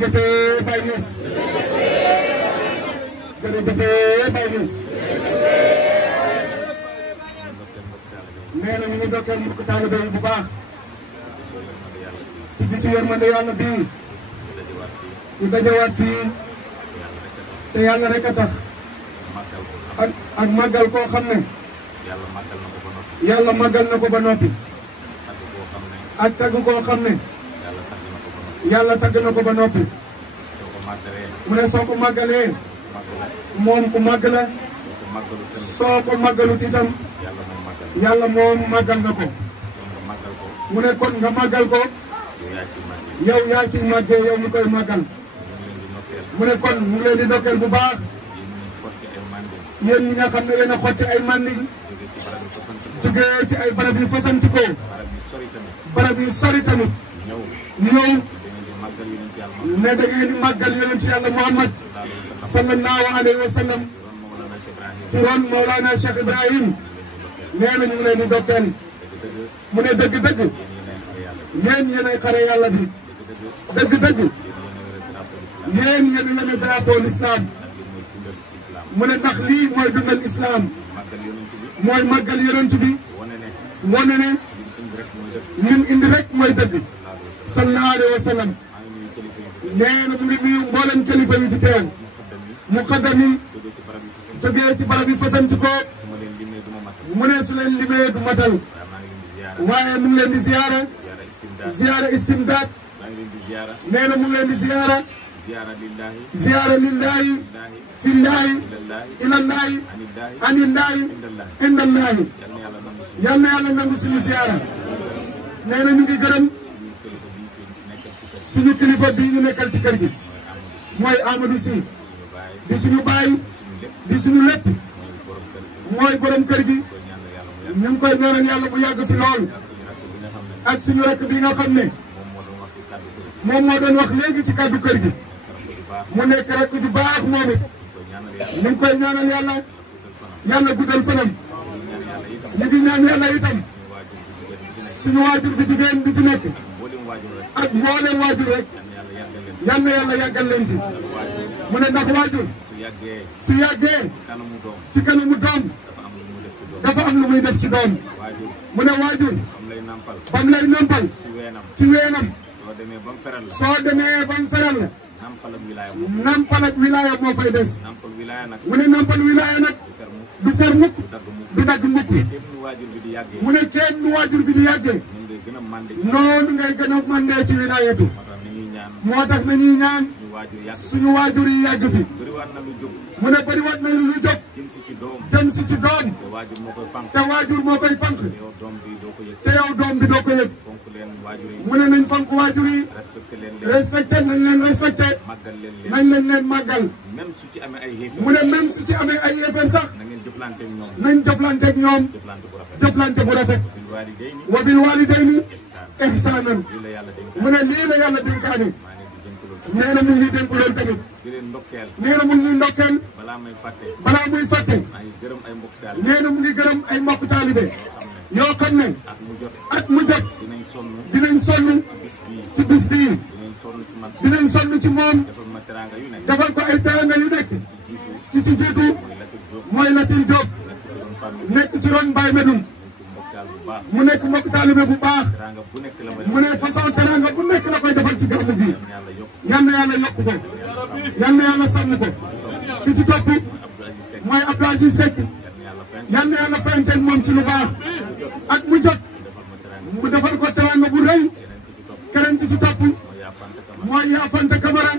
jërëjëf Baye Niass jërëjëf Baye Niass nee na ñu ngi dokkeel mbokk taalibe yi bu baax ci bisu yërmande yàlla bii ñu dajawaat fii te yàlla rek a tax ak màggal koo xam ne yàlla màggal na ko ba noppi ak tagg koo xam ne yàlla tagg na ko ba noppi mu ne soo ko màggalee moom ku màgg la soo ko màggalut itam yàlla moom màggal na ko mu ne kon nga màggal ko yow yaa ci màggee yow mi koy màggal mu ne kon mu ngi leen di dokkeel bu baax yéen ñi nga xam ne yéen a xotti ay manding jógee ci ay barab yu fasantikoo barab yu sori tamit ñëw ne da ngeen di màggal yonent yàlla Muhammad sallallahu alayhi wa sallam ci ron Mawlana Cheikh Ibrahim nee na ñu ngi leen di dokkeel mu ne dëgg-dëgg yéen yéenay xare yàlla bi dëgg-dëgg yéen yéen drapeau l'islam mu ne ndax lii mooy dundal islam mooy màggal yonent bi wane ne lim indi rek mooy dëgg sallallahu alayhi wa sallam nee na mu ngi nuyu mboolem kilifa yi fi teew muqaddam yi jógee ci barab yi fasanti ko mu ne su leen limee du matal waaye mu ngi leen di ziyaara istimdaad nee na mu ngi leen di ziyaara lillahi fillahi ilallahi anillahi indallahi yal na yàlla nangu suñu ziyaara nee na ñu ngi gërëm suñu kilifa bii ñu nekkal ci kër gi mooy Amadou Sy di suñu baay di suñu lépp mooy borom kër gi ñu ngi koy ñaanal yàlla bu yàgg fi lool ak suñu rakk bi nga xam ne moom moo doon wax léegi ci kàddu kër gi mu nekk rakk ju baax moom it ñu ngi koy ñaanal yàlla guddal fanam ñu ngi ñaan yàlla itam suñu waajur bi jigéen bi fi nekk ak mbooleem waajur rek yal na yàlla yàggal leen fi mu ne ndax waajur su yàggee ci kanamu doom dafa am lu muy def ci doom mu ne waajur bam lay nampal ci weenam soo demee ba mu feral la nampal ak wilaaya moo fay des mu ne nampal wilaaya nag du fer mukk du dagg mukk mu ne kenn nu waajur bi di yàggee noonu ngay gën a mandee ci wilaayatu moo tax nañuy ñaan suñu waajur yi yàgg fi mu ne bëriwaat na lu jóg jëm si ci doom te waajur moo koy fanq te yow doom bi doo ko yëg mu ne nañ fanq waajur yi respecté nañ leen respecté nañ leen màggal mu ne même su ci amee ay yéefar sax nañ jëflanteeg ñoom jëflante bu rafet wa bil walidayni ihsanan mu ne lii la yàlla dénkaane nee na mu ngi dénk loolu tamit nee na mu ngi ndokkeel balaa muy fàtte nee na mu ngi gërëm ay mbokk taalibe yoo xam ne at mu jot dinañ sonn ci bis bii dinañ sonn ci moom defal ko ay teranga yu nekk ci jiitu mooy Latir Diop nekk ci ron Baye Medoune mu nekk mbokk taalibe bu baax mu ne façon teranga bu nekk la koy defal ci gàmmu gi yal na yàlla yokk ko yal na yàlla sàmm ko ki ci topp mooy Abdou Aziz Seck yal na yàlla fayanteeg moom ci lu baax ak mu jot mu defal ko teranga bu rëy keneen ki ci topp mooy Yaa Fanta Camara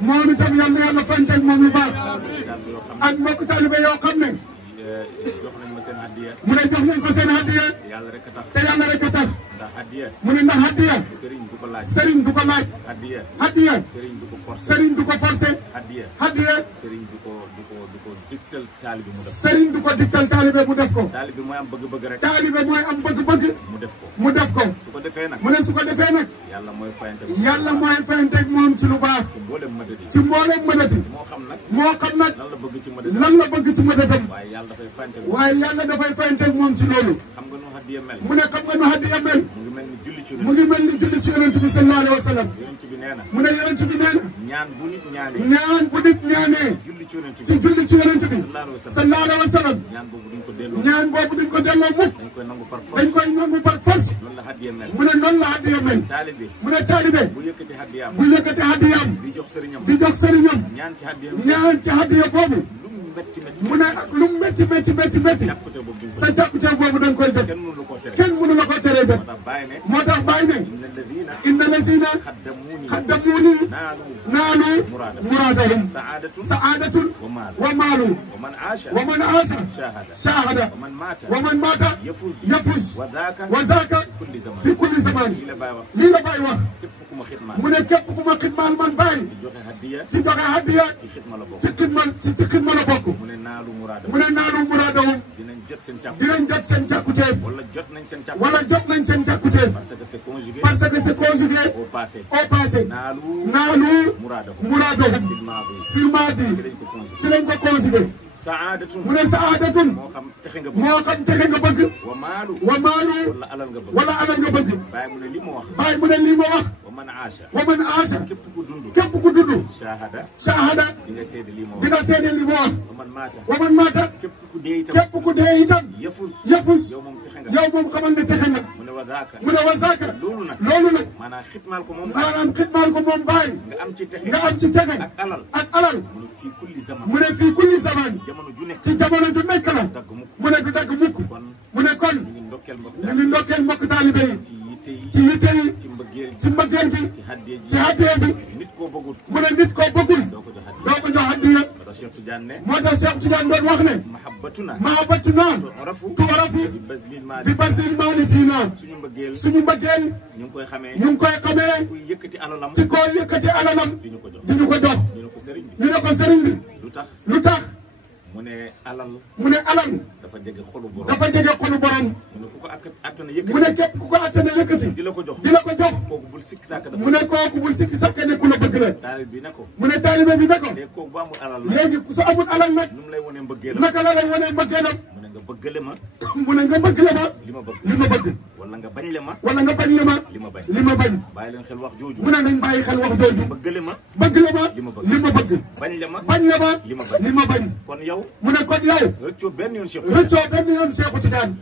moom itam yal na yàlla fayanteeg moom lu baax ak mbokk taalibe yoo xam ne mu ne jox nañ ko seen hadiya te yàlla rek a tax mu ne ndax hadiya sëriñ du ko laaj hadiya sëriñ du ko forcé hadiya sëriñ du ko digtal taalibe mu def ko taalibe mooy am bëgg-bëgg mu def ko mu ne su ko defee nag yàlla mooy fayanteeg moom ci lu baax ci mboolem mëdadi moo xam nag lan la bëgg ci mëdadam waaye yàlla dafay fayanteeg moom ci loolu mu ne xam nga nu hadiya mel mu ngi mel ni julli ci yonent bi sallallahu alayhi wa sallam. yonent bi nee na. mu ne yonent bi nee na. ñaan bu nit ñaanee. ñaan bu nit ñaanee. julli ci yonent bi. ci julli ci yonent bi. sallallahu alayhi wa sallam. ñaan boobu duñ ko delloo. ñaan boobu duñ ko delloo mukk. dañ koy nangu par force. dañ koy nangu par force. noonu la hadiya mel. mu ne noonu la hadiya mel. taalibe. mu ne taalibe. bu yëkkati hadiyaam. bu yëkkati hadiyaam. di jox sëriñam. di jox sëriñam. ñaan ci hadiya. ñaan ci hadiya boobu. mu ne ak lu mu métti métti métti métti. sa càkkute boobu dañ koy jot. kenn mënu la ko teree jot. moo tax bàyyi ne. inna lazina xaddamuuni naalu muraadahum saadatun wa maalu wa man aasa shahada wa man maata yafuz wa zaaka fi kulli zaman. lii la bàyyi wax. mu ne képp ku ma xidmaal man bàyyi. ci joxe hadiya ci xidma la bokk. mu ne naalu muraadahum dinañ jot seen càkkuteef. wala jot nañ seen càkkuteef. parce que c'est conjugué au passé. naalu muraadahum fil maadi ci lañ ko conjugué. mu ne saadatun moo xam texe nga bëgg. wa maalu wala alal nga bëgg. bàyyi mu ne li ma wax. wa man aasha képp ku dund. shahada dina seede li ma wax. wa man maata képp ku dee itam. yafus yow moom xamal ne texe nga. mu ne wa zaaka loolu nag. maanaam xitmaal ko moom bàyyi. nga am ci texe. ak alal. mu ne fii kulli zaman. ci jamono ju nekk la. mu ne du dagg mukk. mu ne kon ñu ngi ndokkeel mbokk taalibe yi. ci yitte yi. ci mbëggeel gi. ci hadiya bi. mu ne nit koo bëggul. doo ko jox hadiya. moo tax Cheikh Tidiane doon wax ne. mahabbatuna tu'rafu bi bazlil maali fiina. suñu mbëggeel. ñu ngi koy xamee. ci koo yëkkati alalam. di ñu ko jox. ñu ne ko sëriñ bi. lu tax. mu ne alal. dafa jege xolu borom. mu ne ku ko attana yëkkati. mu ne képp ku ko attana yëkkati. di la ko jox. kooku bul sikki sàkk dafa. mu ne kooku bul sikki sàkk ne ku la bëgg la. taalibe bi ne ko. mu ne taalibe bi ne ko. léegi kooku bu amul alal nag. léegi su amul alal nag. nu mu lay wane mbëggeelam. naka la lay wane mbëggeelam. mu ne nga bëggale ma. li ma bëgg. wala nga bañ le ma. li ma bañ. bàyyi leen xel wax jooju. mu ne nañ bàyyi xel wax jooju. bëggale ma. li ma bëgg. bañ le ma. li ma bañ. kon yow. mu ne kon yow. rëccoo benn yoon Cheikh Tidiane.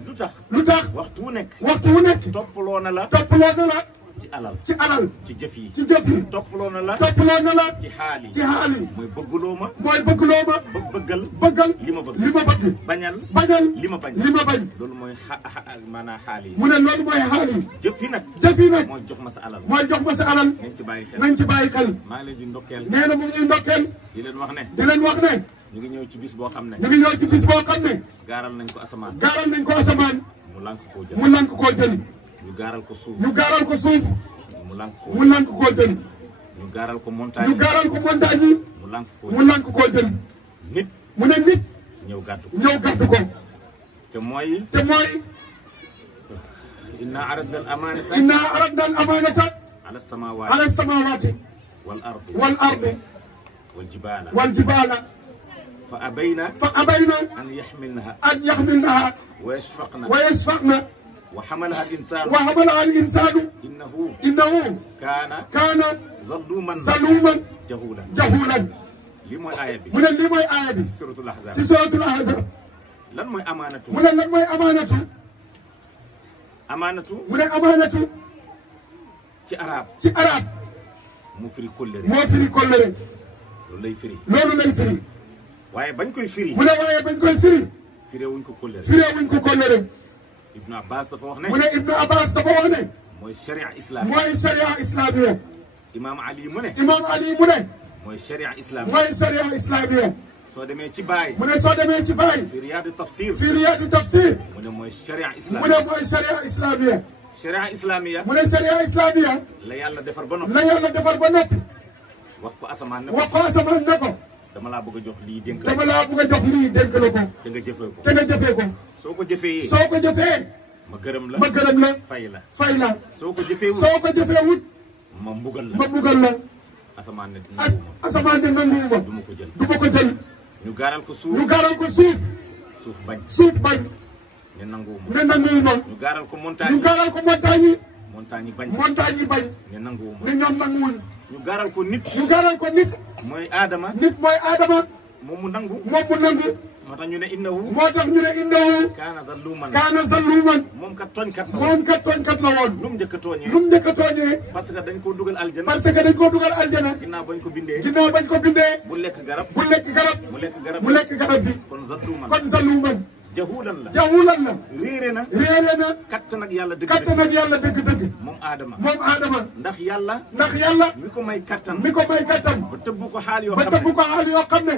lu tax. waxtu wu nekk. toppaloo na la. ci alal. ci jëf yi. toppaloo na la. ci xaal yi. mooy bëggloo ma. bëggal. li ma bëgg. bañal. li ma bañ. loolu mooy maanaam xaal yi. mu ne loolu mooy xaal yi. jëf yi nag. mooy jox ma sa alal. nañ ci bàyyi xel. maa ngi leen di ndokkeel. nee na mu ngi ndokkeel. di leen wax ne. ñu ngi ñëw ci bis boo xam ne. gaaral nañ ko asamaan. mu lànk koo jël. ñu gaaral ko suuf. mu lànk koo jël. ñu gaaral ko montagne yi. mu lànk koo jël. nit. mu ne nit. ñëw gàddu ko. te mooy. inna aradna al amanata. ala samawati. wal ardi. wal jibala. fa abayna. an yaxmilnaha. wa yashfaqna. وحملها الإنسان إنه كان ظلوما جهولا lii mooy aaya bi. mu ne lii mooy aaya bi. suratul ahzab. ci suratul ahzab. lan mooy amaanatu. mu ne lan mooy amaanatu. amaanatu. mu ne amaanatu. ci arab. mu firi kóllëre. loolu lay firi. waaye bañ koy firi. mu ne waaye bañ koy firi. firee wuñ ko kóllëre. Ibnu Abbas dafa wax ne. mu ne Ibnu Abbas dafa wax ne. mooy sharia islamiya. Imaam Ali mu ne. mooy sharia islamiya. soo demee ci Baay. mu ne soo demee ci Baay. fi Riyaadu Tafsir. mu ne mooy sharia islamiya. mu ne sharia islamiya. la yàlla defar ba noppi. wax ko asamaan ne ko. dama laa bëgg a jox lii dénk la ko. te nga jëfee ko. soo ko jëfee. ma gërëm la. fay la. soo ko jëfee wut. ma mbugal la. asamaan ne nanguwuma. du ma ko jël. ñu gaaral ko suuf. suuf bañ. ne nanguwuma. ñu gaaral ko montagne yi. montagne yi bañ. montagne yi bañ. ne nanguwuma. ne ñoom nanguwuñ. ñu garal ko nit. ñu garal ko nit. mooy Adama. nit mooy Adama. moom mu nangu. moom mu nangu. moo tax ñu ne innahu. moo tax ñu ne innahu. kaana zaluuman. kaana zaluuman. moom kat tooñkat la woon. moom kat tooñkat la woon. lu mu njëkk a tooñee. lu mu njëkk a tooñee. parce que dañ koo dugal aljana. parce que dañ koo dugal aljana. ginnaaw bañ ko bindee. ginnaaw bañ ko bindee. bu lekk garab. bu lekk garab. mu lekk garab. mu lekk garab bi. kon zaluuman. kon zaluuman. jahulan la. jahulan la. réere na. réere na. kattan ak yàlla dëgg. kattan ak yàlla dëgg-dëgg. moom Adama. moom Adama. ndax yàlla. ndax yàlla. mi ko may kattan. mi ko may kattan. ba tëbb ko xaal yoo ba xam ne. tëbb ko xaal yoo xam ne.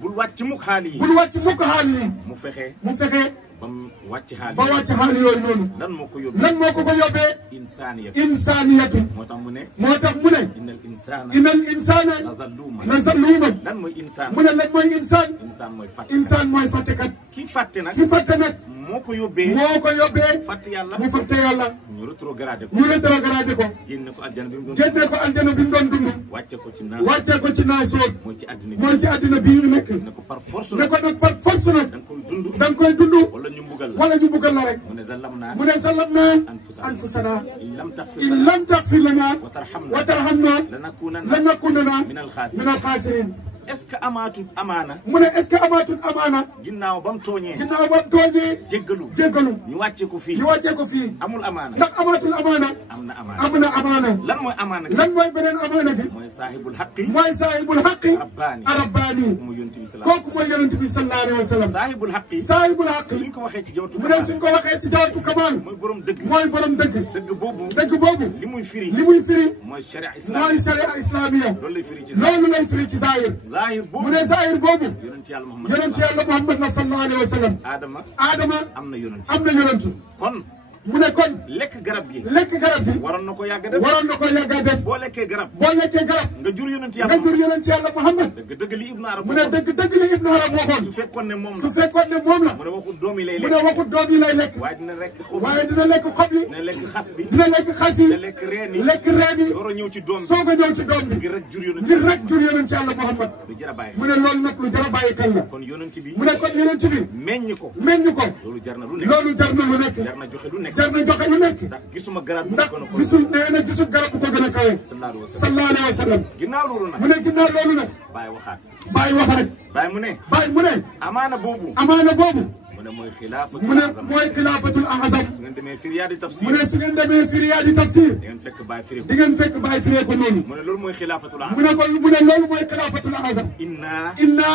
bul wàcc mukk xaal yi. bul wàcc mukk xaal yi. mu fexe. mu fexe. ba mu wàcc xaal yi. ba wàcc xaal yooyu noonu. lan moo ko yóbbee. lan moo ko ko yóbbee. insaniyat. insaniyatu. moo tax mu ne. moo tax mu ne. innal insana. innal insana. la zaluuman. la zaluuman. lan mooy insaan. mu ne lan mooy insaan. insaan mooy fàtte. insaan mooy fàttekat. ki fàtte nag. ki fàtte nag. moo ko yóbbee. moo ko yóbbee. fàtte yàlla. mu fàtte yàlla. ñu rétrogradé ko. ñu rétrogradé ko. génne ko aljana bi mu doon. génne ko aljana bi mu doon dund. wàcce ko ci naas. wàcce ko ci naasoon. mooy ci àddina bi. mooy ci àddina bii ñu nekk. ne ko par force ne nag. ko nag par force nag. da nga koy dund. da nga koy dund. wala ñu mbugal la. wala ñu buggal la rek. mu ne zalamnaa. mu ne zalamnaa anfusana. anfusana. in lam taxfir in lam taxfir lanaa wa tarhamna. wa tarhamnaa lanakunanna lanakunanna minal xaasiriin. minal xaasiriin. est-ce que amaatut amaana. mu ne est-ce que amaatul amaana. ginnaaw ba mu tooñee. ginnaaw ba mu tooñee. jéggalu. jéggalu. ñu wàcce ko fii. ñu wàccee ko fii. amul amaana. ndax amaatul amaana. am na amaana. am na amaana. lan mooy amaana gi. lan mooy beneen amaana gi. mooy saahibul xaqi. mooy saahibul xaqi. rabbaani. arabbaani. kooku mooy yonent bi sallallahu kooku mooy yonent bi sallallahu alayhi wa sallam. saahibul xaqi. saahibul xaqi. suñ ko waxee ci jawatu mu ne suñ ko waxee ci jawatu kamal. mooy borom dëgg. mooy borom dëgg. dëgg boobu. dëgg boobu. li muy firi. li muy firi. mooy sharia mooy islamique. sharia islamiya. loolu lay firi ci loolu lay firi ci zahir. zahir boobu. mu ne zahir boobu. yonent yàlla Muhammad. yonent yàlla Muhammad la sallallahu alayhi wa sallam. Adama. Adama. am na yonent. am na yonent. kon. mu ne kon. lekk garab gi. lekk garab gi. waroon na ko yàgg def. waroon na ko yàgg a def. boo lekkee garab. boo lekkee garab. nga jur yonent nga yàlla. jur yonent yàlla Muhammad. dëgg dëgg li Ibnu Arab. mu ne dëgg dëgg li Ibnu Arab waxoon. su fekkoon ne moom la. su fekkoon ne moom la. mu ne waxul doom yi lay mu lekk. ne waxut doom yi lay lekk. waaye dina lekk xob. waaye dina lekk xob yi. dina lekk xas bi. dina lekk xas yi. dina lekk reen yi. lekk reen yi. door a ñëw ci doom bi. soog a ñëw ci doom bi. ngir rek jur yonent. ngir rek jur yonent yàlla Muhammad. lu jar a bàyyi. mu ne loolu nag lu jar a bàyyi xel la. kon yonent bi. mu ne kon yonent bi. meññ ko. meññ ko. loolu jar na lu nekk. loolu jar na lu nekk. jar na joxe lu nekk. jar na joxe lu nekk. ndax gisuma garab bu ndax gën a ko. gisul nee na gisul garab bu ko gën a kawe. sallallahu alayhi wa sallam. ginnaaw loolu nag. mu ne ginnaaw loolu nag. bàyyi waxaat. bàyyi wax rek. bàyyi mu ne. bàyyi mu ne. amaana boobu. amaana boobu. mu ne mooy xilaafatul mu ne azam. mooy xilaafatul ahzam. su ngeen demee firiyaadi tafsir. mu ne su ngeen demee firiyaadi tafsir. di ngeen fekk bàyyi firi ko. di ngeen fekk bàyyi firee ko noonu. mu ne loolu mooy xilaafatul azam. mu ne kon mu ne loolu mooy xilaafatul ahzam. inna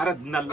aradnal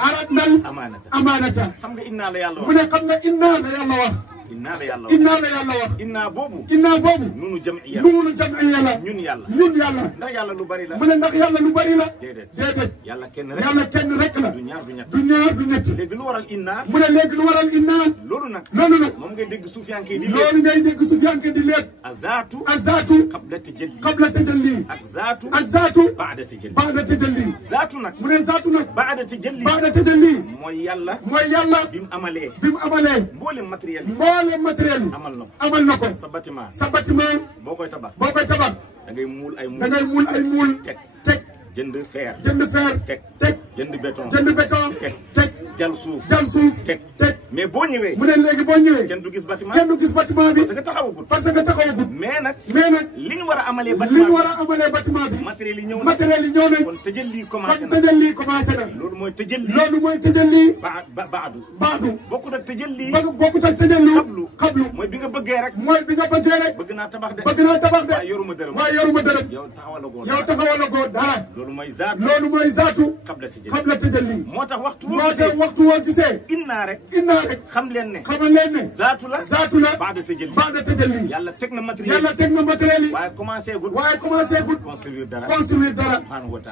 amaanata. amaanata. xam nga inna la yàlla mu wax. ne xam nga inna la yàlla wax. inna la yàlla wax. inna la yàlla wax. inna boobu. inna boobu. nunu jam'iya. nuunu jam'iya la. ñun yàlla. ñun yàlla. ndax yàlla lu bari la. mu ne ndax yàlla lu bari la. déedéet. déedéet. yàlla kenn rek. yàlla kenn rek la. du ñaar du ñett. du ñaar du ñett. léegi lu waral inna. mu ne léegi lu waral inna. loolu nag. loolu nag. moom ngay dégg suufiyanke yi di lépp. loolu ngay dégg Sufyaan di lépp. azaatu. azaatu. qabla tajalli. qabla tajalli. ak zaatu. ak zaatu. baada tajalli. baada tajalli. zaatu nag. mu ne zaatu nag. baada tajalli. baada tajalli. mooy yàlla. mooy yàlla. bi mu amalee. bi mu amalee. mboolem matériel yi. mboolem matériel yi. amal na ko. amal na ko. sa bâtiment. sa bâtiment. boo koy tabax. boo koy tabax. da ngay muul ay muul. da ngay muul ay muul. teg teg. jënd fer. jënd fer. teg teg. jënd béton. jënd béton. teg teg. jal suuf. jal suuf. teg teg. mais boo ñëwee. mu ne léegi boo ñëwee. kenn du gis bâtiment. kenn du gis bâtiment bi. parce que taxawagut. parce que taxawagut. mais nag. mais nag. li ñu war a amalee li bâtiment ñu war a amalee bâtiment bi. matériel yi ñëw na. matériel yi ñëw nañ. kon tëjal lii commencé kon na. tëjal lii commencé na. loolu mooy tëjal lii. loolu mooy tëjal lii. baadu. baadu. bokkut ak tëjal lii. bokkut ak tëjal lii. xablu. xablu. mooy bi nga bëggee rek. mooy bi nga bëggee rek. bëgg naa tabax de. bëgg naa tabax de. waaye yoruma dërëm. waaye yoruma dërëm. yow taxawalagoo yow taxawalagoo dara. loolu mooy zaatu. loolu mooy zaatu. xabla tëjal. xabla tëjal lii. moo tax waxtu moo tax waxtu woo gisee. innaa rek. innaa rek. xam leen ne. xamal leen ne. zaatu la. zaatu la. baada tëjal. baada tëjal lii. yàlla teg na matériel. yàlla teg na matériel yi. waaye commencé gud. waaye commencé gud. construire dara. construire dara.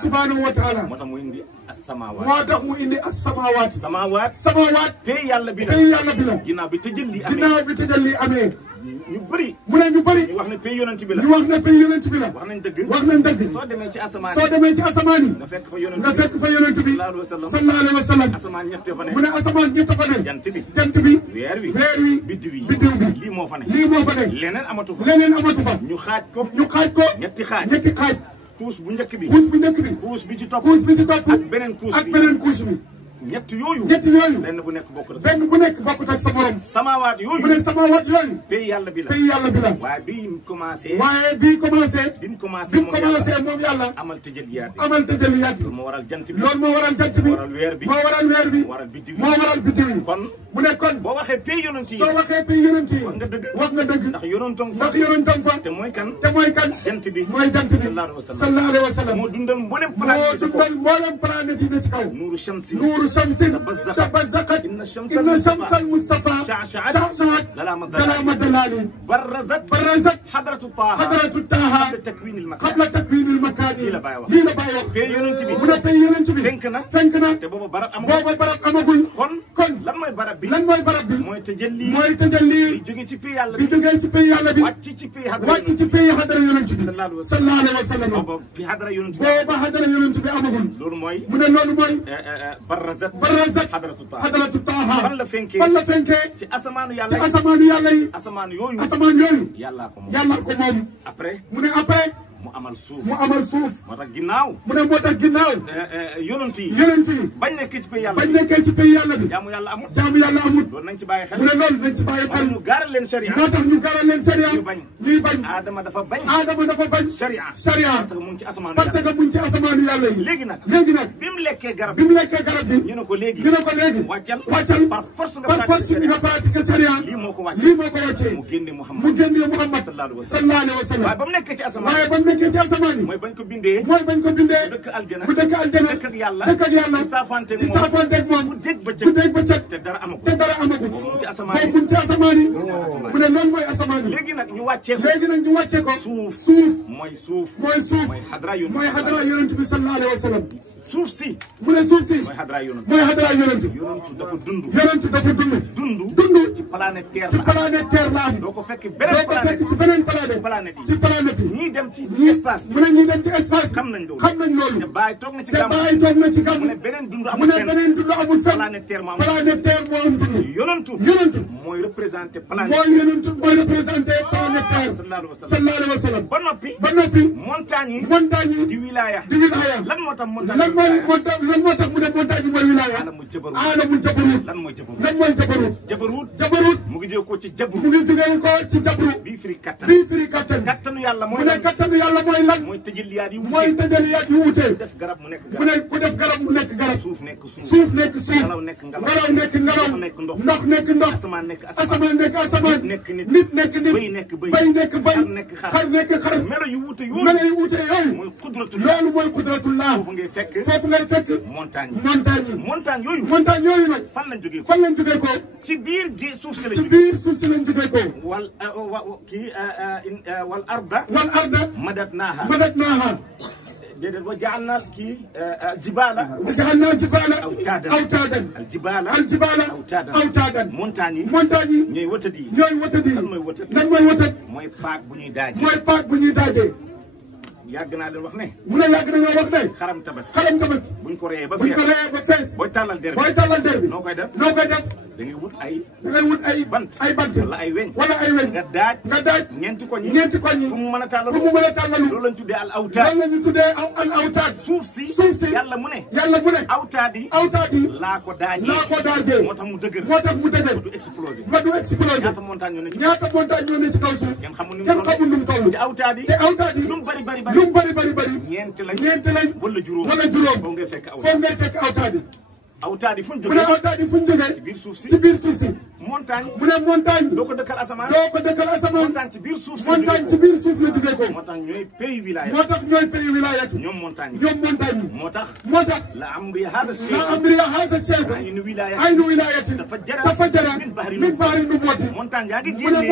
subhanahu wa taala. moo tax mu indi as-samaawaat. moo tax mu indi as-samaawaat. samaawaat. samaawaat. tey yàlla bi la. tey yàlla bi la. ginnaaw bi tëjal li amee. ginnaaw bi tëjal li amee. ñu bëri. mu ne ñu bëri. ñu wax ne pay yonent bi la. ñu wax ne pay yonent bi la. wax nañ dëgg. wax nañ dëgg. soo demee ci asamaan soo demee ci asamaan yi. nga fekk fa yonent bi. nga fekk fa yonent bi. sallallahu alayhi wa sallam. asamaan ñett fa ne. mu ne asamaan ñett fa ne. jant bi. jant bi. weer wi. weer wi. biddiw bi. biddiw bi. lii moo fa ne. lii moo fa ne. leneen amatu fa. leneen amatu fa. ñu xaaj ko. ñu xaaj ko. ñetti xaaj. ñetti xaaj. couche bu njëkk bi. couche bu njëkk bi. couche bi ci topp. couche bi ci topp. ak beneen couche bi. ak beneen couche bi. ñett yooyu benn bu nekk bokkut ak sa morom. samaawaat yooyu mu ne samaawaat yooyu. pays yàlla bi la waaye bii commencé. bi mu commencé moom yàlla. amal tëjaliyaat yi. loolu moo waral jant bi. moo waral weer bi. moo waral biddiw yi. kon mu ne kon boo waxee pays yonent yi. soo waxee pays yonent yi. wax nga dëgg. ndax yonentam fa. te mooy kan. jant bi. sallallahu alayhi wa sallam. moo dundal mboolem planète yi ne ci kaw. nuuru shamsi. tabazzaqat. inna shamsal mustafa. sha'sha'at. zalaama dalaali. barazat. hadratu taaha. qabla takwinil makaani. lii la Baye wax. pays yonent bi. mu ne pays yonent bi. fenk na. te booba barab amagul. kon lan mooy barab bi. mooy tëjalli. bi jóge ci pays yàlla bi. wàcc ci pays hadara yonent bi. sallallahu alayhi wa sallam. booba hadara yonent bi amagul. loolu mooy. mu ne loolu mooy. barazat. hadratu taaha. fan la fenkee. ci asamaanu yàlla yi. asamaan yooyu. yàllaa ko moom. après. mu ne après. mu amal suuf. moo tax ginnaaw. yonent yi. bañ nekkee ci pays yàlla bi. jaamu yàlla amul. loolu nañ ci bàyyi xel. mu ne loolu nañ ci bàyyi xel. moo tax ñu gaaral leen sharia. ñuy bañ. Adama dafa bañ. sharia. parce que mu ngi ci asamaanu yàlla yi. léegi nag. bi mu lekkee garab bi. ñu ne ko léegi. wàccal. par force nga pratiquer sharia. lii moo ko wàccee. mu génne Muhammad. sallallahu alayhi wa sallam. waaye ba mu nekkee ci asamaan mooy bañ ko bindee. mu dëkk aljana. dëkk ak yàlla. di saafanteeg moom. bu dégg bëccëg. te dara amagul. boobu mu ci asamaan yi. mu ne loolu mooy asamaan yi. léegi nag ñu wàccee ko. suuf. mooy hadra yonent bi sallallahu alayhi wa sallam. suuf si. mu ne suuf si. mooy hadra yonent. yonent dafa dund. dund. ci planète terre la am. doo ko fekk ci beneen planète yi. ci planète yi. ñii dem ci espace. mu ne ñii dem ci espace. xam nañ loolu. te Baye toog na ci gàmm. mu ne beneen dund amul fenn. planète terre moo am dund. yonentu mooy représenté planète. planète terre. sallallahu alayhi wa sallam. ba noppi. montagne yi. di wilaya. lan moo tax montagne lan moo tax mu ne montagne mooy wilaya. alamu jabarut. lan mooy jabarut. mu ngi jóge ko ci jabru. bii firi kattan. kattanu yàlla mooy lan. mooy tëjaliyaat yi wuute. ku def garab mu nekk garab. suuf nekk suuf. ngelaw nekk ngelaw. ndox nekk ndox. asamaan nekk asamaan. nit nekk nit. bëy nekk bëy. xar nekk xar. melo yu wuute yooyu. mooy qudratullah. loolu mooy qudratullah. foofu ngay fekk. montagne yooyu nag. fan lañ jógee ko. ci biir suuf si lañ jógee ko. wal arda. madatnaaha. déedéet wa ja'alnaa jibaala. awtaadan. awtaadan. montagne yi. ñooy wëtët yi. lan mooy wëtët. mooy paak bu ñuy daajee. yàgg naa leen wax ne. xaram tabaski. buñ ko reyee ba fees. booy tàllal der bi. noo koy def. da ngay wut ay bant. wala ay weñ. nga daaj. ñeenti koñ yi. fu mu mën a tàllalu. loolu lañ tuddee al awtaad. suuf si. yàlla mu ne. awtaad yi. laa ko daajee. moo tax mu dëgër. ba du explosé. ñaata montagne ñoo ne ci kaw suuf. kenn xamul nu mu toll. te awtaad yi. lu mu bari. ñeent lañ. wala juróom. foo ngay fekk awtaad yi fu ñu jógee. ci biir suuf si. montagne. doo ko dëkkal asamaan. montagne ci biir suuf la jógee ko. moo tax ñooy pays wilaayatu. ñoom montagne. moo tax. la amri hada cheikh. aynu wilaayati. dafa jara. min bahri nubuwwati. montagne yaa ngi génnee.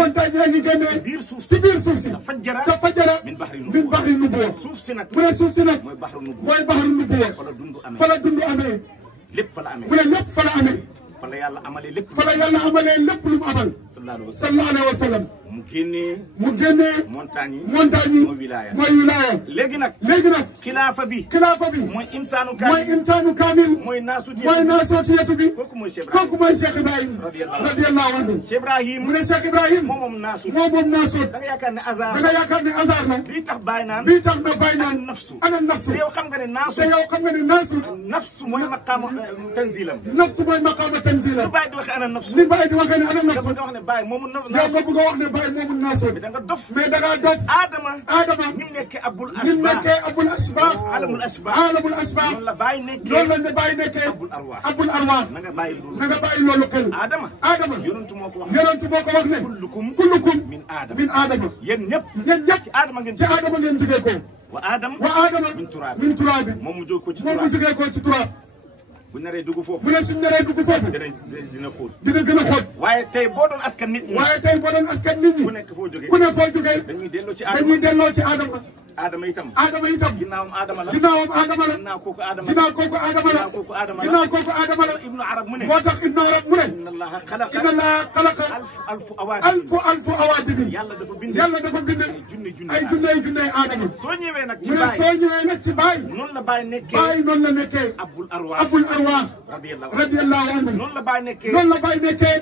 ci biir suuf si. dafa jara. min bahri nubuwwati. suuf si nag. mooy bahru nubuwwati. fa la dund amee. lépp fa la amee. fa la yàlla amalee lépp. fa la yàlla amalee lépp lu mu amal. sallallahu alayhi wa sallam. mu génnee. montagne yi. mooy wilaaya. léegi nag. xilaafa bi. mooy insaanu kaamil. mooy naasutiyatu bi. kooku mooy Cheikh Ibrahim. radiyallahu anhu. Cheikh Ibrahim. mu ne Cheikh Ibrahim. moom naasut. da nga yaakaar ne hasard la. bii tax na bàyyi naan. ana nafsu. te yow xam nga ne naasut. nafsu mooy maqaama tanzilam. lu bàyyi di waxee ana nafsu. ni bàyyi di waxee ne ana nafsu. nga wax ne bàyyi moomu naasut. yow nga bëgg a wax ne bàyyi moomu naasut. da nga dof. Adama. ni mu nekkee abul asbaa. alamul asbaa. loolu la bàyyi nekkee. abul arwaax. na nga bàyyi loolu xel. Adama. yonentu moo ko wax ne. kullukum min Adama. yéen ñëpp. ci Adama ngeen jógee ko. wa Adama. min turaab. moom mu jógee ko ci turaab. bu naree dugg foofu. dina xóot. dina gën a xóot. waaye tey boo doon askan nit ñi. ku nekk foo jógee. dañuy delloo ci Adama. Adama itam. ginnaawam Adama la. ginnaaw kooku Adama la. Ibnu Arab mu ne. moo tax Ibnu Arab mu ne. inna Allaha xalaqa alfu awaadibin. yàlla dafa bind. ay junne Adama. soo ñëwee nag ci baay. noonu la baay nekkee. abul arwaax. radiyallahu anhu. noonu la baay nekkee.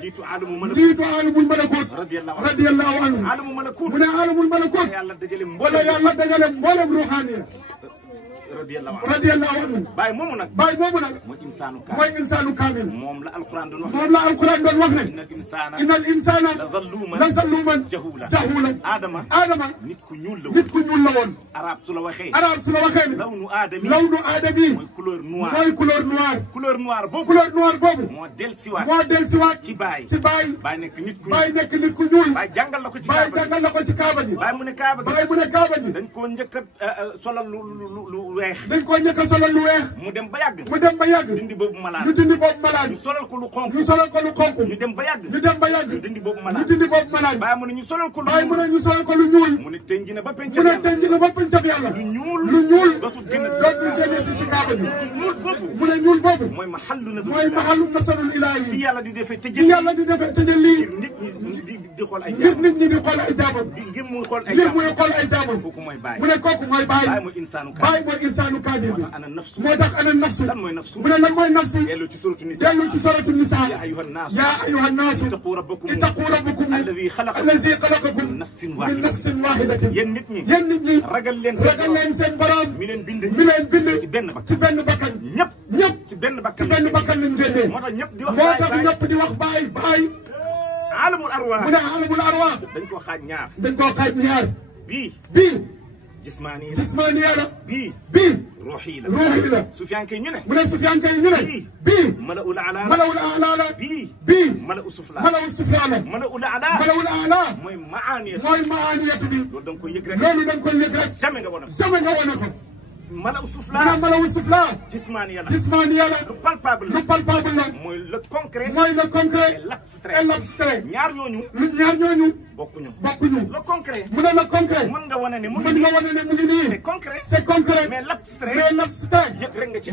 jiitu alamul malakut. radiyallahu anhu. alamul malakut. mu ne alamul malakut. yàlla dajale mboolem ruuxaaniya. radiyallahu anhu. baay moomu nag. mooy insaanu kaamil. moom la alquran doon wax ne. innal insaana la zalluman jahula. Adama. nit ku ñuul la woon. arab su la waxee ne. lawnu aadami. mooy couleur noire. couleur boobu. moo dellusiwaat. ci baay. baay nekk nit ku ñuul. baay jàngal la ko ci kaaba gi. baay mu ne kaaba gi. dañ koo njëkk a solal lu weex. mu dem ba yàgg. dindi boobu malaan. ñu solal ko lu xonk. ñu dem ba yàgg. ñu dindi boobu malaan. baay mu ne ñu solal ko lu ñuul. mu ne tënji na ba pencam yàlla. lu ñuul. dootul génn ci kaaba gi. mu ne ñuul boobu. mooy mahallu nasalul ilaahi. fi yàlla di defee tëjëli. ngir nit ñi di xool ay jaamam. ngir muy xool ay jaamam. kooku mooy baay. mu ne kooku mooy baay. baay mooy insaanu kaamil bi. moo tax ana nafsu. lan mooy nafsu. mu ne lan mooy nafsu. dellu ci suratu nisaa. yaa ayyuhan naasu. ittaqu rabbakum. allazii xalaqakum min nafsin waahidatin. yéen nit ñi. ragal leen seen borom. mi leen bind. ci benn bakkan. ñëpp. ci benn bakkan lañ génnee. moo tax ñëpp di wax baay. alamul arwaax. mu ne alamul arwaax. dañ koo xaaj ñaar. bii. jismaaniya la. bii. ruuxi la. Sufyaankay ñu ne. bii. malaul ala la. bii. malau sufla la. malaul ala. mooy maaniyatu bi. loolu da nga koy yëg rek. jamais nga wane ko. malaw sufla. jismaaniya la. lu palpable la. mooy le concret. et l'abstrait. ñaar ñooñu. bokkuñu. le concret. mu ne le concret. mën nga wane ne mu ngi nii. c'est concret. mais l'abstrait. yëg rek nga ci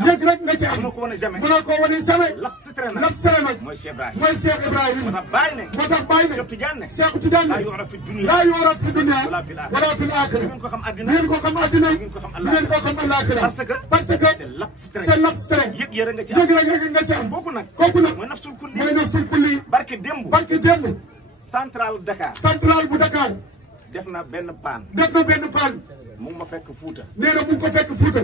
am. mënoo ko wane jamais. l'abstrait nag. mooy Cheikh Ibrahim. moo tax Baay ne. Cheikh Tidiane ne. laa yu'raf fi dunya. wala fil aaxira. ngeen ko xam addina. ngeen ko xam àllaaxira. parce que c'est l'abstrait. yëg rek nga ci am. kooku nag. mooy nafsul kulli. barke démb. central bu Dakar. def na benn paan. mu ma fekk Fuuta. nee na mu ko fekk Fuuta.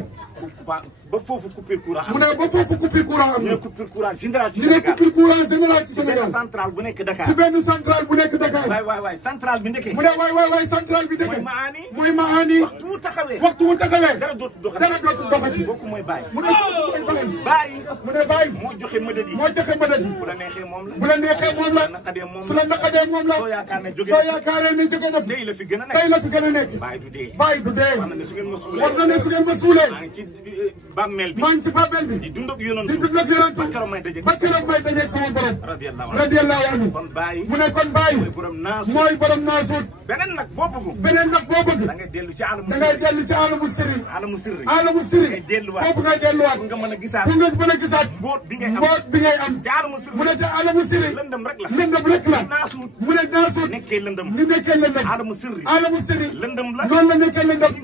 ba foofu coupure courant am. mu ne ba foofu coupure courant am. ñu ne coupure courant général ci Sénégal. benn centrale bu nekk Dakar. waay centrale bi ndeke. mu ne waay centrale bi ndeke. mooy maani. waxtu wu taxawee. dara dootu doxati. kooku mooy Baay. mu ne kooku mooy Baay. mu ne Baay. moo joxe mëdët yi. bu la neexee moom la. su la naqadee moom la. soo yaakaaree ne jóge na fi. tey la fi gën a nekk. Baay du dee. war na ne su ngeen ma suulee. maa ngi ci bàmmeel bi. di dund ak yonantu. tudd nag yonentu ba keroog may dajeeg sama borom radiyallahu anhu kon bàyyi mu ne kon bàyyi mooy borom naasut mooy borom naasut beneen nag boo bëgg da ngay dellu ci alamu sirri alamu sirri foofu ngay delluwaat nga mën a gisaat pour nga mën a gisaat mbóot bi ngay am te alamu sirri mu ne te alamu sirri lëndëm rek la naasut mu ne naasut nekkee lëndëm alamu sirri lëndëm la noonu la nekkee lëndëm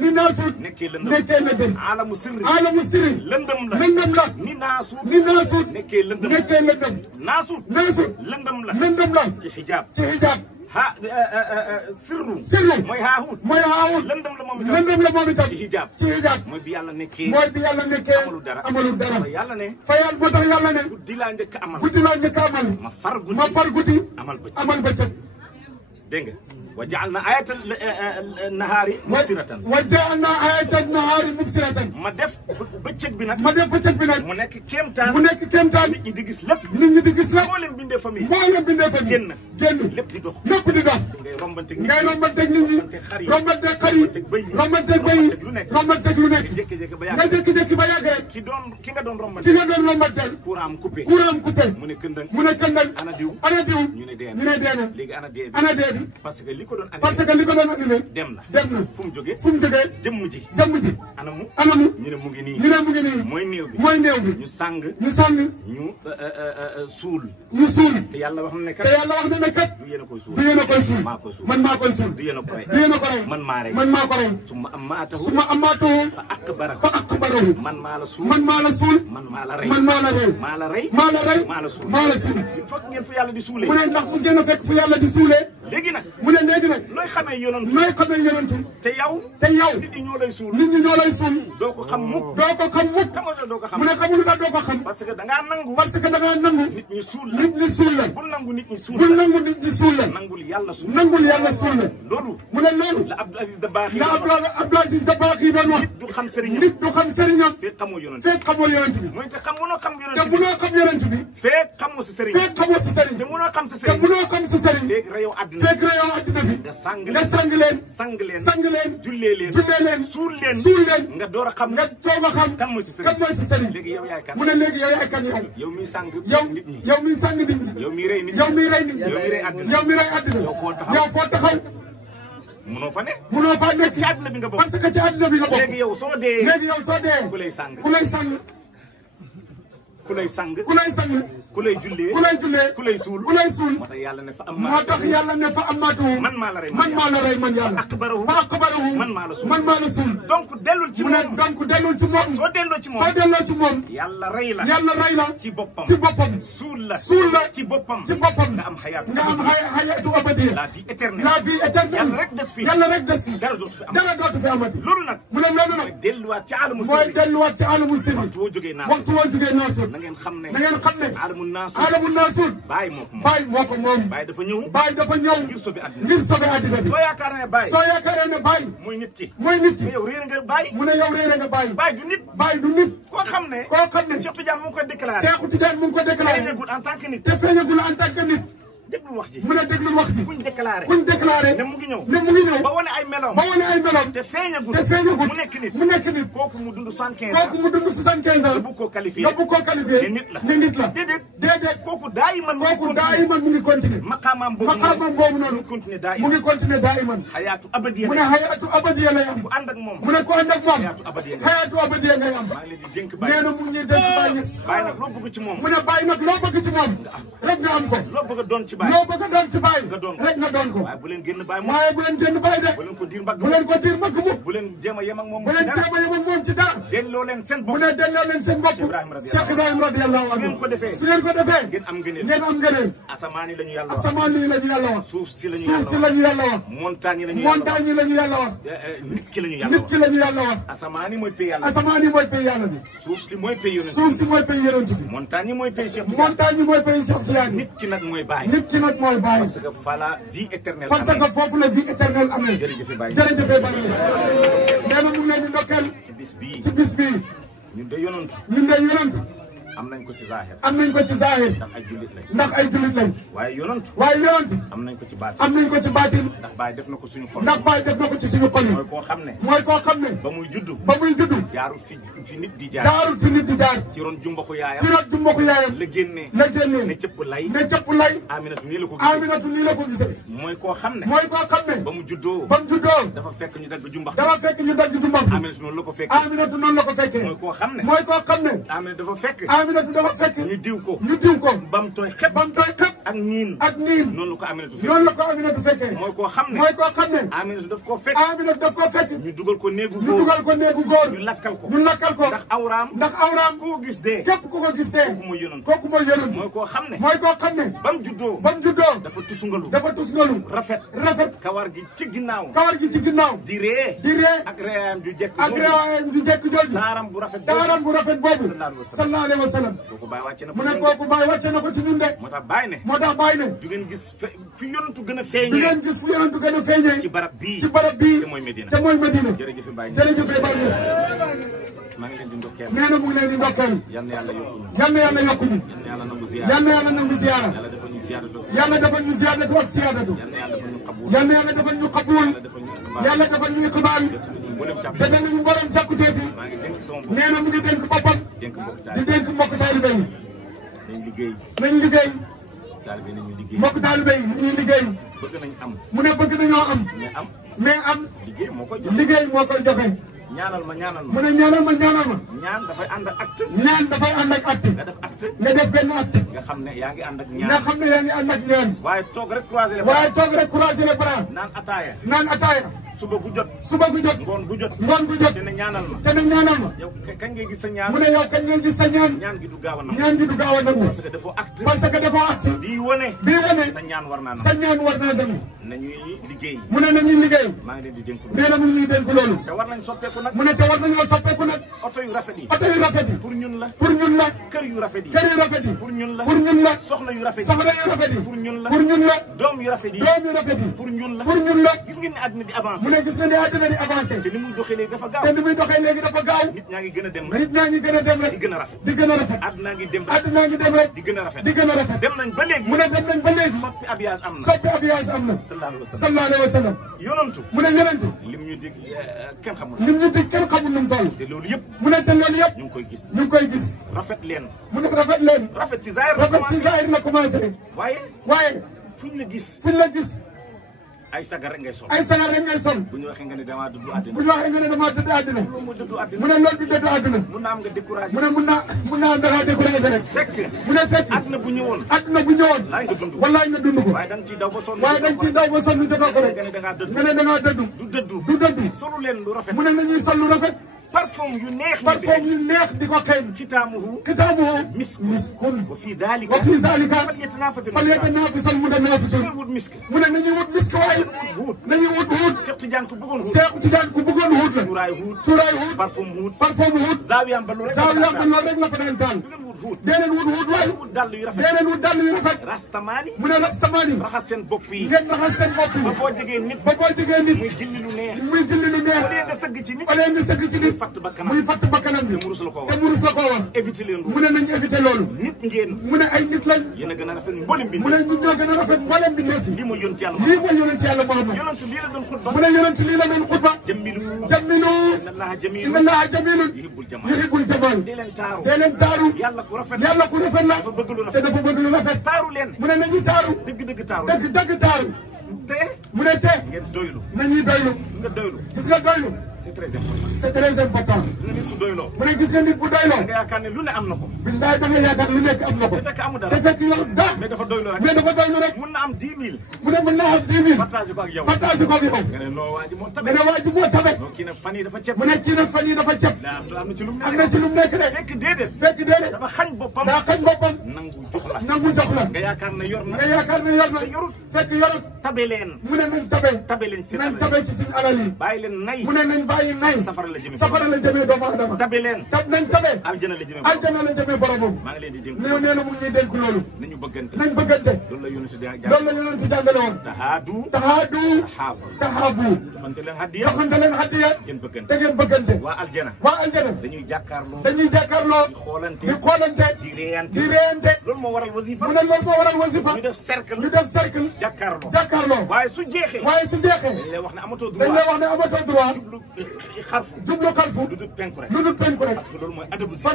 ni naasut nekkee lëndëm alamu sirri lëndëm la ni naasut nekkee lëndëm naasut lëndëm la ci xijaab sirru mooy haahut lëndëm la moom itam ci xijaab mooy bi yàlla nekkee amalul dara yàlla ne fa yàlla moo tax yàlla ne guddi laa njëkk a amal ma far guddi amal bëccëg dégg nga wa ja'alna ayata nahaari mubsiratan ma def bëccëg bi nag mu nekk kéemtaan nit ñi di gis lépp mboolem bindee famille génn lépp di dox ngay rombanteeg nit ñi rombanteeg xar yi rombanteeg bëy yi rombanteeg lu nekk nga jékki-jékki ba yàgg ki nga doon rombanteel courant coupé mu ne këndëng ana diw ñu ne dee na léegi ana dee bi parce que li ko doon animé dem na fu mu jógee jëmm ji anamu ñu ne mu ngi nii mooy néew bi ñu sàng ñu suul te yàlla wax na ne kat du yéen a koy suul man maa koy suul du yéen a ko rey man maa ko rey summa amaatahu fa aqbarahu man maa la suul man maa la rey maa la suul il faut ngeen fu yàlla di suulee mu ne ndax mos ngeen a fekk fu yàlla di suulee léegi nag nooy xamee yonantu te yow nit ñi ñoo lay suul doo ko xam mukk mu ne xamul daal doo ko xam parce que da ngaa nangu nit ñi suul la bul nangu nit ñi suul la nangul yàlla suul la loolu mu ne loolu la Abdou Aziz Dabakh yi doon wax nit du xam sëriñam fekk xamoo yonantu bi mooy te munoo xam yonantu bi fekk xamoo sa sëriñ te munoo xam sa sëriñ fekk reyoo àddina bi nga sang leen jullee leen suul leen nga door a xam kan mooy sa sëriñ léegi yow yaay kan mu ne léegi yow yaay kan yow miy sang nit ñi yow miy rey nit ñi yow miy rey àddina yow foo taxaw munoo fa nekk ci àddina bi nga bokk parce que ci àddina bi nga bokk léegi yow soo dee ku lay sang ku lay jullee ku lay suul moo tax yàlla ne fa amaatu man maa la rey man yàlla fa aqbarahu man maa la suul donc dellul ci moom soo delloo ci moom yàlla rey la ci boppam suul la ci boppam nga am xayaatu abadiya la vie éternelle yàlla rek des fii dara dootu fi amati loolu nag mooy delluwaat ci alamu sirri waxtu woo jógee naasut na ngeen xam ne alamu naasut bàyyi moo ko moom bàyyi dafa ñëw ngir sobi àddina bi soo yaakaaree ne bàyyi mooy nit ki mais yow réer nga bàyyi mu ne yow réer nga bàyyi du nit koo xam ne Cheikh Tidiane mu ngi ko déclaré feeñagul en tant que nit déglul wax ji mu ne déglul wax ji kuñ déclaré ne mu ngi ñëw ba wane ay meloom te feeñagul mu nekk nit kooku mu dund 75 ans nga bu ko qualifié ne nit la déedéet kooku daayiman mu ngi continuer maqaamam boobu noonu mu ngi continuer daayiman xayaatu abadiya mu ne xayaatu abadiya lay am ku ànd ak moom mu ne ku ànd ak moom xayaatu abadiya ngay am maa ngi leen di dénk Baye nee na mu ngi ñuy dénk Baye Niass Baye nag loo bëgg ci moom mu ne Baye nag loo bëgg ci moom rek nga am ko loo bëgg a doon ci Baye nga doon ko rek nga doon ko waaye bu leen génn Baye moom de bu leen ko diir mbagg mukk bu leen jéem a yem ak moom ci dara delloo leen seen bopp Cheikh Ibrahima radiyallahu anhu su ngeen ko defee ngeen am ngëneel asamaan yi lañu yàlla wax suuf si lañu yàlla wax montagne yi lañu yàlla wax nit ki lañu yàlla wax asamaan yi mooy pay yàlla bi suuf si mooy pay yonent bi montagne yi mooy pay Cheikh Tidiane nit ki nag mooy Baye parce que fa la vie éternelle foofu la vie éternelle amee jërëjëf Baye nee na mu ngi leen di ndokkeel ci bis bii ñun de yonent am nañ ko ci zahir. am nañ ko ci zahir. ndax ay jullit lañ. ndax ay jullit lañ. waaye yonantu. am nañ ko ci baatin. am nañ ko ci baatin. ndax Baay def na ko suñu xol. ndax Baay def na ko ci suñu xol yi. mooy koo xam ne. mooy koo xam ne. ba muy juddu. jaarul fi nit di jaar. ci ron jumbaxu yaayam. la génnee. ne cëpp lay. Aminatu nii la ko gisee. mooy koo xam ne. ba mu juddoo. dafa fekk ñu dagg jumbax. Aminatu noonu la ko fekkee. mooy koo xam ne. Aminatu dafa fekk. ñu diw ko. ba mu tooy xep. ak niin. noonu la ko Aminatu fekkee. mooy koo xam ne. Aminatu daf koo fekk. ñu dugal ko néegu góor. ñu lakkal ko. ndax awraam. koo gis dee. képp ku ko gis dee. kooku mooy yonent. mooy koo xam ne. ba mu juddoo. dafa tusngalu. rafet. kawar gi ci ginnaaw. di ree. ak reeyam ju jekk jooju. daaram bu rafet boobu. sallallahu alayhi wa sallam. kooku Baay wàcce na ko ci ñun de. moo tax Baay ne. du ngeen gis fi yonentu gën a feeñee. ci barab bii. te mooy Medina. jërëjëf Baay. maa ngi leen di ndokkeel. nee na mu ngi leen di ndokkeel. yal na yàlla yokku ñu. yal na yàlla yokku ñu. yal na yàlla nangu ziyaara. yàlla defal ñu ziyaadatu ak siyaadatu. yal na yàlla defal ñu qabuul. yàlla defal ñu iqbaal. te danañu mboolem càkkutee fi. nee na mu ngi dénk boppam. di dénk mbokk taalibe yi. nañ liggéey. mbokk taalibe yi ñuy liggéey. mu ne bëgg nañoo am. mais am. liggéey moo koy joxe. ñaanal ma mu ne ñaanal ma. ñaan dafay ànd ak acte. nga def acte. nga def benn acte. nga xam ne yaa ngi ànd ak ñaan. waaye toog rek croiser les bras. naan ataaya. suba gu jot. ngoon gu jot. te ne ñaanal ma. yow kañ ngay gis sa ñaan. mu ne yow kañ ngay gis sa ñaan. ñaan gi du gaaw a nangu. parce que defoo acte. bii wane. sa ñaan war naa dem. nañuy liggéey. mu ne nañuy liggéey. maa ngi leen di dénk loolu. nee na mu ngi ñuy dénk loolu. te war nañ soppeeku nag. mu ne te war nañoo soppeeku nag. oto yu rafet yi. pour ñun la. kër yu rafet yi. pour ñun la. soxna yu rafet yi. pour ñun la. doom yu rafet yi. pour ñun la. gis ngeen ne àddina di avancé. mu ne gis nga ne àddina di avancé. te ni muy doxee léegi dafa gaaw. nit ñaa ngi gën a dem rek. di gën a rafet. àddina ngi dem rek. di gën a rafet. dem nañ ba léegi. mu ne dem nañ ba léegi. soppi abiyaas am na. sallallahu alayhi wa sallam. yonantu. mu ne yonantu. lim ñu dig kenn xamul. nu mu toll. te loolu yëpp. mu ne te loolu yëpp. ñu ngi koy gis. rafet leen. mu ne rafet leen. rafet ci zaahir la commencé. waaye. fuñ la gis. ay sagar rek ngay sol. bu ñu waxee nga ne damaa dëddu àddina. mu ne loolu du dëddu àddina. mun naa am nga découragé. mu ne mun naa dangaa découragé rek. fekk àddina bu ñëwoon. wallaay nga dund ko. waaye da nga ciy daw ba sonn. jotoo ko rek. nga ne dangaa dëddu. du dëddu. solu leen lu rafet. mu ne nañuy sol lu rafet. parfum yu neex di ko xeeñ. kitaamuhu miskun. wa fii daalika falyatanaafasal mutanaafisuun. mu ne nañuy wut misk waaye. nañuy wut huut. Cheikh Tidiane ku bëggoon huut la. cuuraay huut. parfum huut. zaawiyam ba loolu rek la fa daan taal. dee leen wut huut waaye. dee leen wut dàll yu rafet. rastamaani. mu ne rastamaani. raxas seen bopp yi. ngeen raxas seen bopp yi. ba boo jegee nit. muy gilli lu neex. au lieu nga sëgg ci nit. muy fatt bakkanam bi. te mu rus la koo wax. éviter leen loolu. mu ne nañu éviter loolu. nit ngeen. mu ne ay nit lañ. yéen a gën a rafet mboolem bi. mu ne ñun ñoo gën a rafet mboolem bi nekk. lii mooy yonent yàlla Muhammad. yonent lii la doon xutba. mu ne yonent lii la doon xutba. jammilu. inna Allaha jamilun. yuhibbul jamal. dee leen taaru. yàlla ku rafet la. dafa bëgg lu rafet. taaru leen. mu ne nañu taaru. dëgg taaru. mu ne ngeen doylu. nañuy doylu. gis nga doylu. c'est très important. nit su doyloo. mu ne gis nga nit bu doyloo. nga yaakaar ne lu ne am na ko. billaay da nga yaakaar lu nekk am na ko. te fekk amul dara. te fekk yow dara. mais dafa doylu rek. mun na am 10 000. mu ne mun naa am 10 000. partagé ko ak yow. nga ne noo waa ji moo tabe. non kii nag fan yii dafa ceb. mu ne kii nag fan yii dafa ceb. am na ci lu mu nekk de. fekk déedéet. dafa xañ boppam. nangu jox la. nga yaakaar ne yor na. te yorut. fekk yorut. tabe leen. mu ne nañ tabe. tabe leen ci seen alal yi. bàyyi leen nay. mu ne nañ bàyyi nay safara la jëmee doomu aadama tabe leen nañ tabe aljana la jëmee boromam maa ngi leen di dénk nee na mu ñuy dénk loolu nañu bëggante loolu la yonent jàngale woon tahaadu joxante leen hadiya ngeen bëggante waa aljana dañuy jàkkaarloo di xoolante di reyante loolu moo waral wasifa mu ne loolu moo waral wasifa ñu def cercle jàkkaarloo waaye su jeexee dañ lay wax ne amatoo droit jublu xarfu lu dul penku rek parce que loolu mooy adabu zikar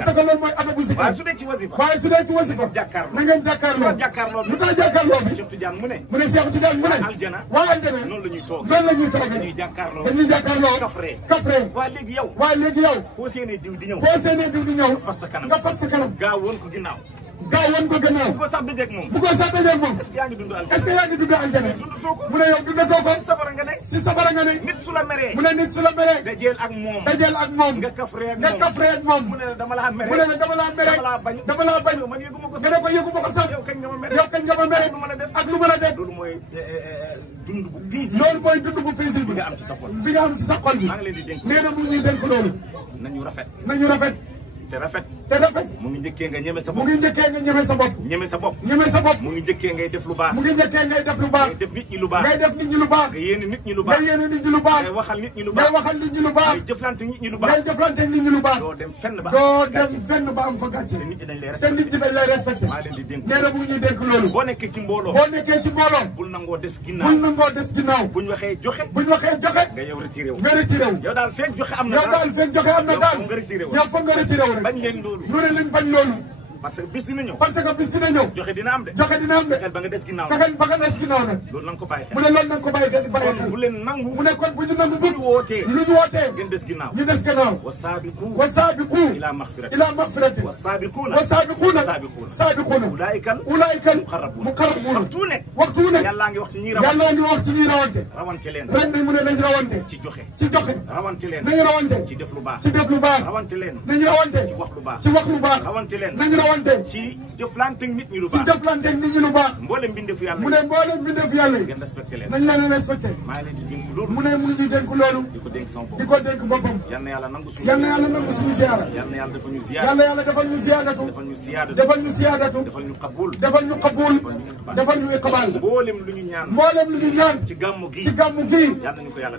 waaye su dee ci wasifa na ngeen jàkkaarloo lu tax jàkkaarloo bi Cheikh Tidiane mu ne Cheikh Tidiane mu ne waa aljana noonu la ñuy toog dañuy jàkkaarloo kafre waa léegi yow foo seenee diw di ñëw nga fas sa kanam gaaw woon ko ginnaaw bu ko sax dajeeg moom est-ce que yaa ngi dund aljana mu ne yow dundatoo ko si safara nga ne nit su la meree dajeel ak moom nga kafre ak moom mu ne dama laa mere dama laa bañ man yëguma ko sax yow kañ nga ma mere ak lu mën a def loolu mooy dund bu paisible bi nga am ci sa xol bi maa ngi leen di dénk nee na mu ñuy dénk loolu nañu rafet te rafet mu ngi njëkkee nga ñeme sa bopp mu ngi njëkkee ngay def lu baax ngay def nit ñi lu baax nga yéene nit ñi lu baax ngay waxal nit ñi lu baax ngay jëflante nit ñi lu baax doo dem fenn ba am fa gàcce te nit ñi dañ lay respecté maa leen di dénk nee na mu ñuy dénk loolu boo nekkee ci mbooloo bul nangoo des ginnaaw buñ waxee joxe nga yow retiré wu yow daal feeg joxe am na daal yow foog nga retiré wu bañ leen loolu lu ne lañ bañ loolu parce que bis dina ñëw joxe dina am de fexeel ba nga des ginnaaw nag loolu na nga ko bàyyi xel mu ne loolu na nga ko bàyyi xel kon bu leen nangu mu ne kon bu ñu nangu lu ñu wootee ngeen des ginnaaw wa saabiqu ila maxfirati wa saabiquuna ulaa'ikal muqarrabuun waxtu nekk yàllaa ngi wax ci ñi rawante rawante leen rek nañ mu ne nañ rawante ci joxe rawante leen nañ rawante ci def lu baax rawante leen nañ rawante ci wax lu baax rawante leen nañ rawante ci jëflante nit ñi lu baax mboolem mbindeefu yàlla mu ne mboolem mbindeefu yàlla ngeen respecté leen nañ leen respecté maa ngi leen di dénk loolu mu ne mu ngi dénk loolu di ko dénk sama bopp di ko dénk boppam yal na yàlla nangu suñu ziyaara yal na yàlla defal ñu ziyaadatu defal ñu qabul defal ñu iqbal mboolem lu ñu ñaan ci gàmmu gi yal nañu ko yàlla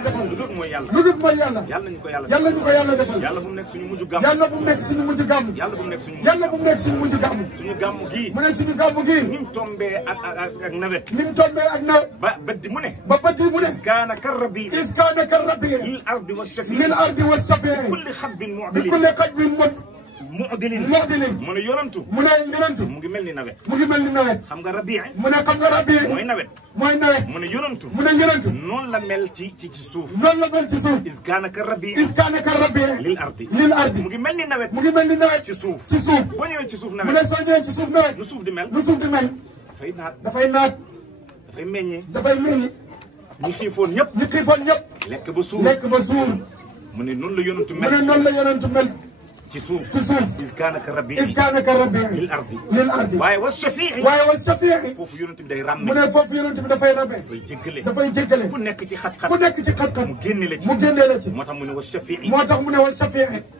defal lu dul mooy yàlla yal nañu ko yàlla defal yàlla bu mu nekk suñu mujj gàmmu yàlla bu mu nekk suñu mujj gàmmu suñu gàmmu gii mu ne suñu gàmmu gii ni mu tombee ak nawet ba bëddi mu ne iskaana karrabi lil ardi wa shafii kulli xabbin mu'dilin mu ne yonantu mu ngi mel ni nawet xam nga rabii mooy nawet mu ne yonantu noonu la mel ci suuf iskaana karrabi lil ardi mu ngi mel ni nawet ci suuf boo ñëwee ci suuf nawet mu ne soo ñëwee ci suuf nawet nu suuf di mel dafay naat dafay meññi ñu xiifoon ñëpp lekk ba suur mu ne noonu la yonantu mel ci suuf iskaana karrabi lil ardi waaye wa shafii foofu yonent bi day ràmme mu ne foofu yonent bi dafay ràmme dafay jéggale ku nekk ci xat-xat mu génne la ci moo tax mu ne wa shafii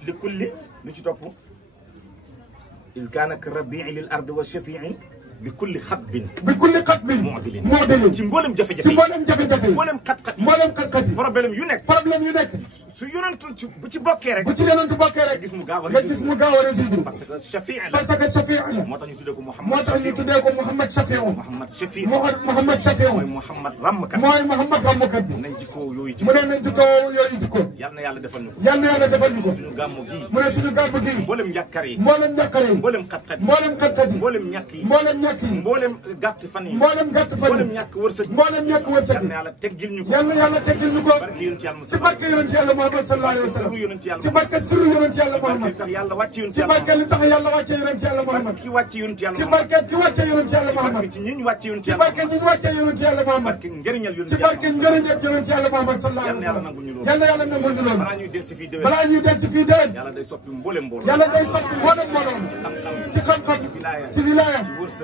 li kulli lu ci topp iskaana karrabi lil ardi wa shafii bi kulli xatbin mu'dilin ci mboolem jafe-jafe mboolem xat-xat problème yu nekk su yonentu bu ci bokkee rek gis mu gaaw a résoudre parce que shafii la moo tax ñu tuddee ko Muhammad Shafii mooy Muhammad ràmmkat bi nañ jikkoo yooyu jikko yal na yàlla defal ñu ko suñu gàmmu gii mu ne suñu gàmmu gii mboolem njàkkar yi mboolem xat-xat yi mboolem ñàkk yi mboolem gàtt fan yi mboolem ñàkk wërsëg yal na yàlla teggil ñu ko barke yonent yàlla si barke yonent yàlla Muhammad sallallahu alayhi wa sallam ci barke suru yonent yàlla Muhammad ci barke li tax yàlla wàcce yonent yàlla Muhammad ci barke ki wàcce yonent yàlla Muhammad ci barke ñi wàcce yonent yàlla Muhammad ci barke njëriñal yonent yàlla Muhammad sallallahu alayhi wa sallam yàlla yàlla nangul ñu loolu balaa ñuy del si fii déwén yàlla day soppi mboolem mbooloom ci xam-xam ci wilaaya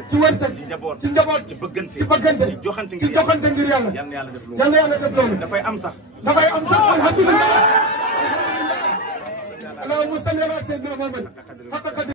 ci wërsëg ci njaboot ci bëggante ci joxante ngir yàlla yàlla yàlla def loolu dafay am sax alhamdulillah allahumma salli ala sayyidina Muhammad